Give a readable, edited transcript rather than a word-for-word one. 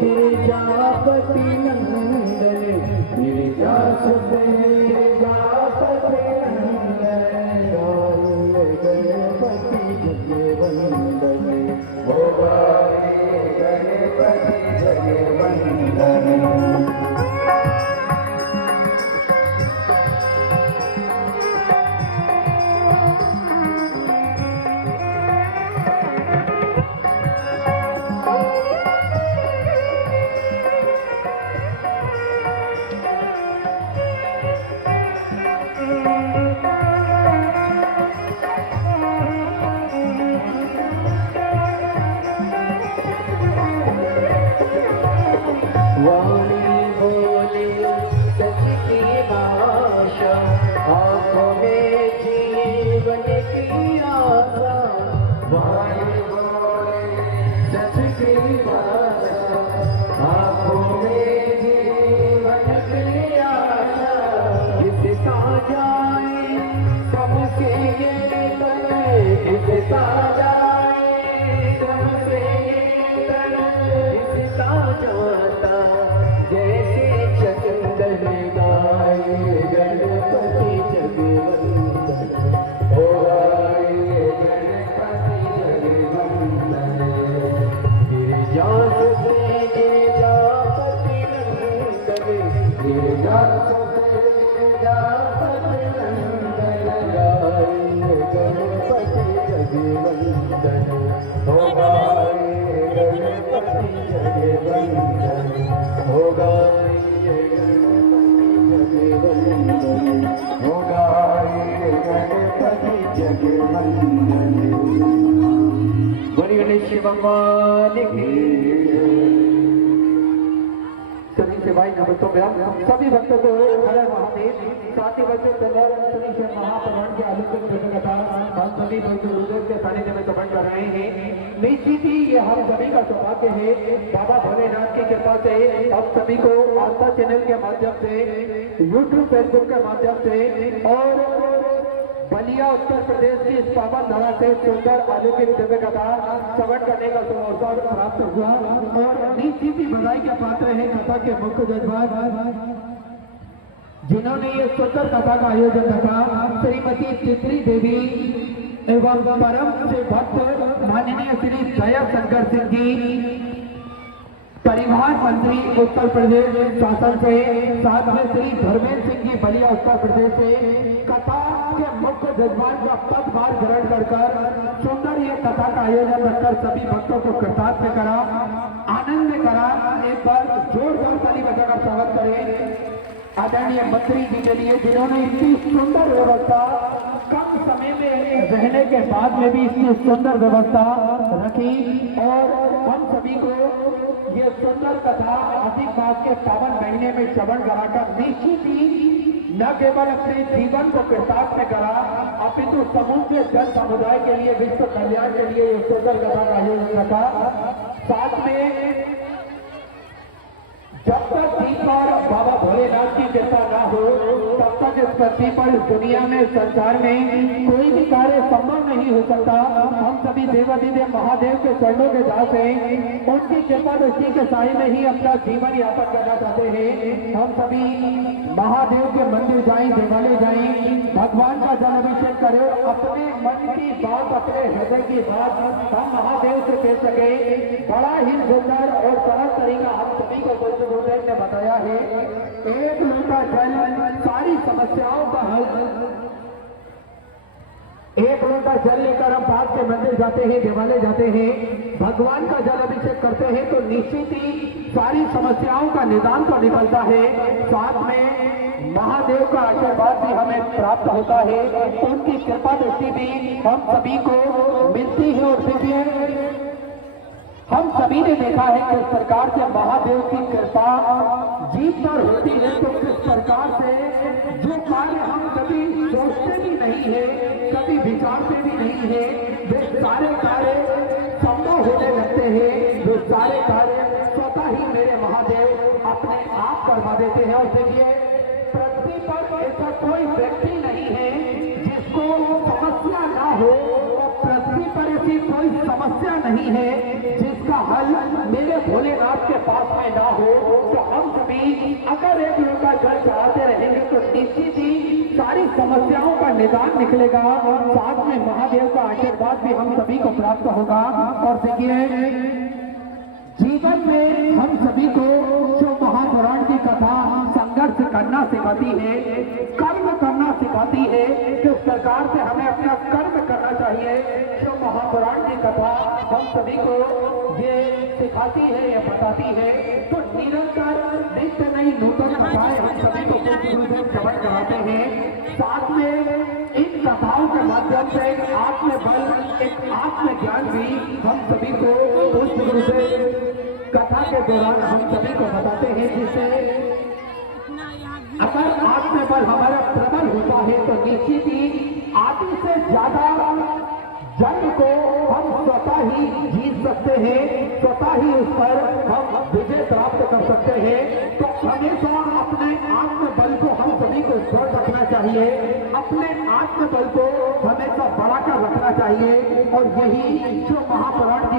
गिरिजापति नंदन गिरिजापति नंदन गणपति जगवंदन हो गणपति जगवंदन। सभी भक्तों को हर महादेव साथी बच्चों महाप्रवण के अलौकिक कथा हम सभी भक्तों के सानिध्य में कमेंट कर रहे हैं। निश्चित ही ये हम सभी का सौभाग्य है बाबा भोलेनाथ की कृपा से अब सभी को आस्था चैनल के माध्यम से यूट्यूब फेसबुक के माध्यम से और बलिया उत्तर प्रदेश की इस पावन धरा से सुंदर अलौकिक दिव्य कथा श्रवण करने का अवसर प्राप्त हुआ और निश्चित ही बधाई के पात्र है कथा के मुख्य जज्बात जिन्होंने ये सुंदर कथा का आयोजन रखा श्रीमती चित्री देवी एवं परम से भक्त माननीय श्री दया शंकर सिंह जी परिवहन मंत्री उत्तर प्रदेश शासन से साथ में श्री धर्मेंद्र सिंह जी बलिया उत्तर प्रदेश से कथा के मुख्य जजमान का पदभार ग्रहण कर सुंदर ये कथा का आयोजन रखकर सभी भक्तों को कृतार्थ करा आनंद करा। एक बार जोरदार ताली बजाकर स्वागत करें आदरणीय मंत्री जी के लिए जिन्होंने इतनी सुंदर व्यवस्था कम समय में रहने के बाद में भी इतनी सुंदर व्यवस्था रखी और हम सभी को ये सुंदर कथा अधिक मास के पावन महीने में श्रवण कराकर निश्चित ही न केवल अपने जीवन को कृतार्थ में करा अपितु समूचे जन समुदाय के लिए विश्व कल्याण के लिए ये सुंदर कथा का आयोजन रखा। साथ में जब तक धरती पर बाबा भोलेनाथ की कृपा ना हो तब तक इस धरती पर इस दुनिया में संसार में कोई भी कार्य संभव नहीं हो सकता। हम सभी देवाधिदेव महादेव के चरणों के दास हैं, उनकी कृपा दृष्टि के साए में ही अपना जीवन यापन करना चाहते हैं। हम सभी महादेव के मंदिर जाएं, देवालय जाएं, भगवान का जल अभिषेक करें, अपने मन की बात अपने हृदय की बात हम महादेव से सके, बड़ा ही सुंदर और सरल तरीका हम सभी को गुरुदेव ने बताया है। एक लोटा जल सारी समस्याओं का हल। एक लोटा जल लेकर हम पास के मंदिर जाते हैं, देवालय जाते हैं, भगवान का जल अभिषेक करते हैं तो निश्चित ही सारी समस्याओं का निदान तो निकलता है, साथ में महादेव का आशीर्वाद भी हमें प्राप्त होता है, उनकी कृपा दृष्टि भी हम सभी को मिलती है। और देखिए हम सभी ने देखा है किस प्रकार से महादेव की कृपा जीत पर होती है, तो किस प्रकार से जो कार्य हम कभी सोचते भी नहीं है, कभी विचारते भी नहीं है, वे सारे कार्य संभव होने लगते हैं। वो सारे कार्य स्वतः ही मेरे महादेव अपने आप करवा देते हैं। और देखिए पृथ्वी पर ऐसा कोई व्यक्ति नहीं है जिसको समस्या ना हो, और पृथ्वी पर ऐसी कोई समस्या नहीं है जिसका हल मेरे भोलेनाथ के पास में ना हो। तो हम सभी अगर एक लोटा जल चढ़ाते रहेंगे तो निश्चित ही सारी समस्याओं का निदान निकलेगा, साथ में महादेव का आशीर्वाद भी हम सभी को प्राप्त होगा। और देखिए जीवन में हम सभी को जो महापुराण की कथा संघर्ष करना सिखाती है, कर्म करना सिखाती है, किस प्रकार से हमें अपना कर्म करना चाहिए, जो महापुराण की कथा हम सभी को ये सिखाती है या बताती है। तो निरंतर नित्य नई नूतन कथाएं हम सभी को गुरुदेव श्रवण कराते हैं, साथ में इन कथाओं के माध्यम से एक आत्मबल, एक आत्मज्ञान भी हम सभी को उस गुरुदेव कथा के दौरान हम सभी को बताते हैं, जिससे अगर आत्मबल हमारा प्रबल होता है तो निश्चित ही आदि से ज्यादा जंग को हम स्वतः ही जीत सकते हैं, स्वतः ही उस पर हम विजय प्राप्त कर सकते हैं। तो हमेशा अपने आत्मबल को हम सभी को दृढ़ रखना चाहिए, अपने आत्मबल को हमेशा बढ़ाकर रखना चाहिए। और यही जो महापुराण